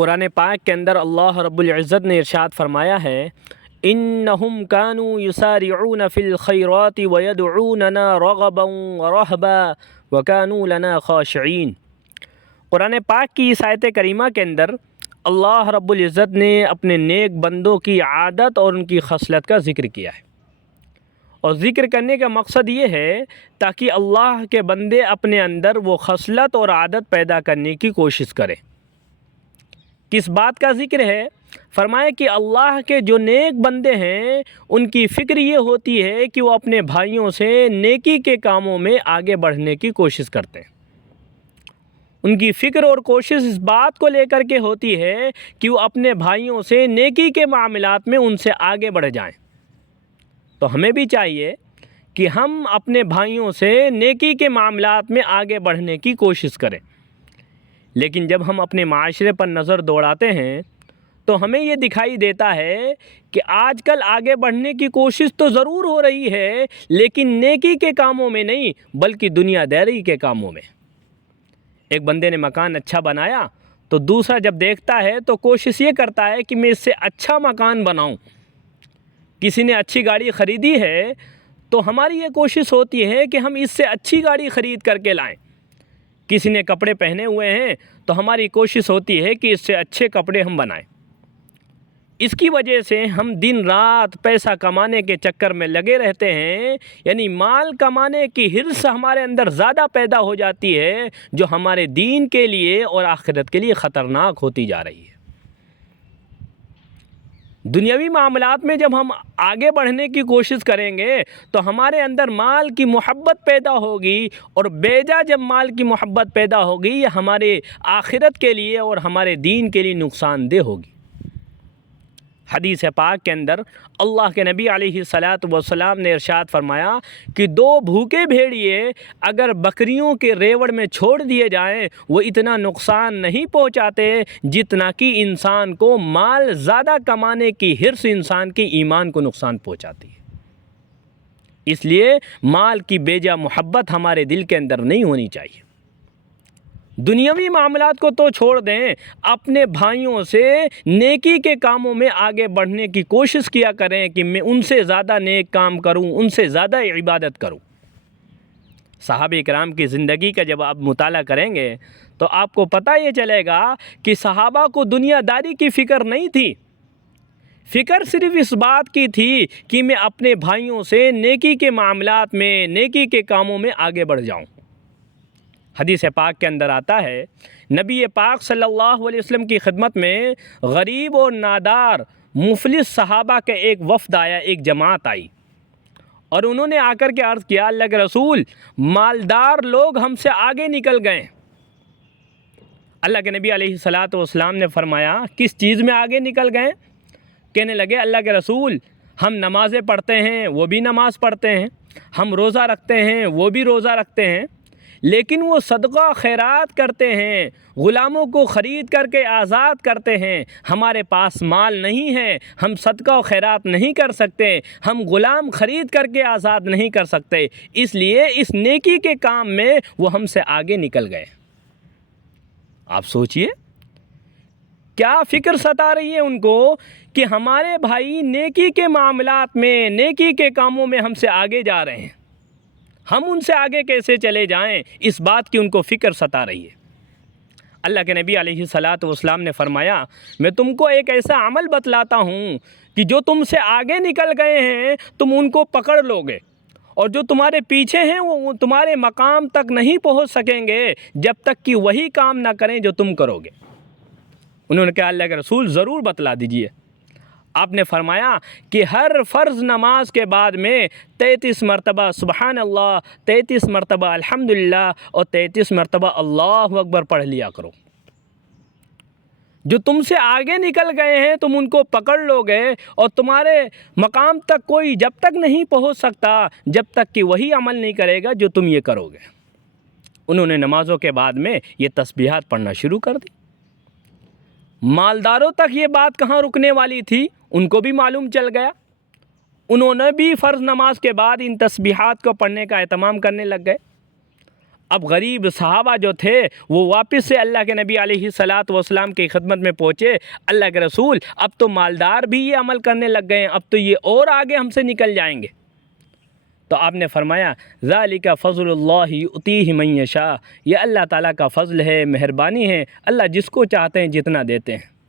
قرآن پاک کے اندر اللہ رب العزت نے ارشاد فرمایا ہے انہم کانوا یسارعون فی الخیرات ویدعوننا رغبا ورہبا وکانوا لنا خاشعین۔ قرآن پاک کی اس آیت کریمہ کے اندر اللہ رب العزت نے اپنے نیک بندوں کی عادت اور ان کی خصلت کا ذکر کیا ہے، اور ذکر کرنے کا مقصد یہ ہے تاکہ اللہ کے بندے اپنے اندر وہ خصلت اور عادت پیدا کرنے کی کوشش کریں۔ کس بات کا ذکر ہے؟ فرمایا کہ اللہ کے جو نیک بندے ہیں ان کی فکر یہ ہوتی ہے کہ وہ اپنے بھائیوں سے نیکی کے کاموں میں آگے بڑھنے کی کوشش کرتے ہیں۔ ان کی فکر اور کوشش اس بات کو لے کر کے ہوتی ہے کہ وہ اپنے بھائیوں سے نیکی کے معاملات میں ان سے آگے بڑھ جائیں۔ تو ہمیں بھی چاہیے کہ ہم اپنے بھائیوں سے نیکی کے معاملات میں آگے بڑھنے کی کوشش کریں، لیکن جب ہم اپنے معاشرے پر نظر دوڑاتے ہیں تو ہمیں یہ دکھائی دیتا ہے کہ آج کل آگے بڑھنے کی کوشش تو ضرور ہو رہی ہے، لیکن نیکی کے کاموں میں نہیں بلکہ دنیا داری کے کاموں میں۔ ایک بندے نے مکان اچھا بنایا تو دوسرا جب دیکھتا ہے تو کوشش یہ کرتا ہے کہ میں اس سے اچھا مکان بناؤں۔ کسی نے اچھی گاڑی خریدی ہے تو ہماری یہ کوشش ہوتی ہے کہ ہم اس سے اچھی گاڑی خرید کر کے لائیں۔ کسی نے کپڑے پہنے ہوئے ہیں تو ہماری کوشش ہوتی ہے کہ اس سے اچھے کپڑے ہم بنائیں۔ اس کی وجہ سے ہم دن رات پیسہ کمانے کے چکر میں لگے رہتے ہیں، یعنی مال کمانے کی حرص ہمارے اندر زیادہ پیدا ہو جاتی ہے، جو ہمارے دین کے لیے اور آخرت کے لیے خطرناک ہوتی جا رہی ہے۔ دنیاوی معاملات میں جب ہم آگے بڑھنے کی کوشش کریں گے تو ہمارے اندر مال کی محبت پیدا ہوگی، اور بیجا جب مال کی محبت پیدا ہوگی یہ ہمارے آخرت کے لیے اور ہمارے دین کے لیے نقصان دہ ہوگی۔ حدیث پاک کے اندر اللہ کے نبی علیہ الصلاۃ والسلام نے ارشاد فرمایا کہ دو بھوکے بھیڑیے اگر بکریوں کے ریوڑ میں چھوڑ دیے جائیں وہ اتنا نقصان نہیں پہنچاتے جتنا کہ انسان کو مال زیادہ کمانے کی حرص انسان کے ایمان کو نقصان پہنچاتی ہے۔ اس لیے مال کی بیجا محبت ہمارے دل کے اندر نہیں ہونی چاہیے۔ دنیاوی معاملات کو تو چھوڑ دیں، اپنے بھائیوں سے نیکی کے کاموں میں آگے بڑھنے کی کوشش کیا کریں کہ میں ان سے زیادہ نیک کام کروں، ان سے زیادہ عبادت کروں۔ صحابہ کرام کی زندگی کا جب آپ مطالعہ کریں گے تو آپ کو پتہ یہ چلے گا کہ صحابہ کو دنیا داری کی فکر نہیں تھی، فکر صرف اس بات کی تھی کہ میں اپنے بھائیوں سے نیکی کے معاملات میں، نیکی کے کاموں میں آگے بڑھ جاؤں۔ حدیث پاک کے اندر آتا ہے نبی پاک صلی اللہ علیہ وسلم کی خدمت میں غریب اور نادار مفلس صحابہ کے ایک وفد آیا، ایک جماعت آئی، اور انہوں نے آ کر کے عرض کیا اللہ کے رسول مالدار لوگ ہم سے آگے نکل گئے۔ اللہ کے نبی علیہ الصلاۃ والسلام نے فرمایا کس چیز میں آگے نکل گئے؟ کہنے لگے اللہ کے رسول ہم نمازیں پڑھتے ہیں وہ بھی نماز پڑھتے ہیں، ہم روزہ رکھتے ہیں وہ بھی روزہ رکھتے ہیں، لیکن وہ صدقہ خیرات کرتے ہیں، غلاموں کو خرید کر کے آزاد کرتے ہیں، ہمارے پاس مال نہیں ہے، ہم صدقہ و خیرات نہیں کر سکتے، ہم غلام خرید کر کے آزاد نہیں کر سکتے، اس لیے اس نیکی کے کام میں وہ ہم سے آگے نکل گئے۔ آپ سوچئے کیا فکر ستا رہی ہے ان کو کہ ہمارے بھائی نیکی کے معاملات میں، نیکی کے کاموں میں ہم سے آگے جا رہے ہیں، ہم ان سے آگے کیسے چلے جائیں، اس بات کی ان کو فکر ستا رہی ہے۔ اللہ کے نبی علیہ الصلاۃ والسلام نے فرمایا میں تم کو ایک ایسا عمل بتلاتا ہوں کہ جو تم سے آگے نکل گئے ہیں تم ان کو پکڑ لو گے، اور جو تمہارے پیچھے ہیں وہ تمہارے مقام تک نہیں پہنچ سکیں گے جب تک کہ وہی کام نہ کریں جو تم کرو گے۔ انہوں نے کہا اللہ کے رسول ضرور بتلا دیجئے۔ آپ نے فرمایا کہ ہر فرض نماز کے بعد میں 33 مرتبہ سبحان اللہ، 33 مرتبہ الحمدللہ اور 33 مرتبہ اللہ اکبر پڑھ لیا کرو۔ جو تم سے آگے نکل گئے ہیں تم ان کو پکڑ لو گے، اور تمہارے مقام تک کوئی جب تک نہیں پہنچ سکتا جب تک کہ وہی عمل نہیں کرے گا جو تم یہ کرو گے۔ انہوں نے نمازوں کے بعد میں یہ تسبیحات پڑھنا شروع کر دی۔ مالداروں تک یہ بات کہاں رکنے والی تھی، ان کو بھی معلوم چل گیا، انہوں نے بھی فرض نماز کے بعد ان تسبیحات کو پڑھنے کا اہتمام کرنے لگ گئے۔ اب غریب صحابہ جو تھے وہ واپس سے اللہ کے نبی علیہ الصلاۃ والسلام کی خدمت میں پہنچے، اللہ کے رسول اب تو مالدار بھی یہ عمل کرنے لگ گئے ہیں، اب تو یہ اور آگے ہم سے نکل جائیں گے۔ تو آپ نے فرمایا ذالک فضل اللہ یؤتیہ من یشاء، یہ اللہ تعالیٰ کا فضل ہے، مہربانی ہے، اللہ جس کو چاہتے ہیں جتنا دیتے ہیں۔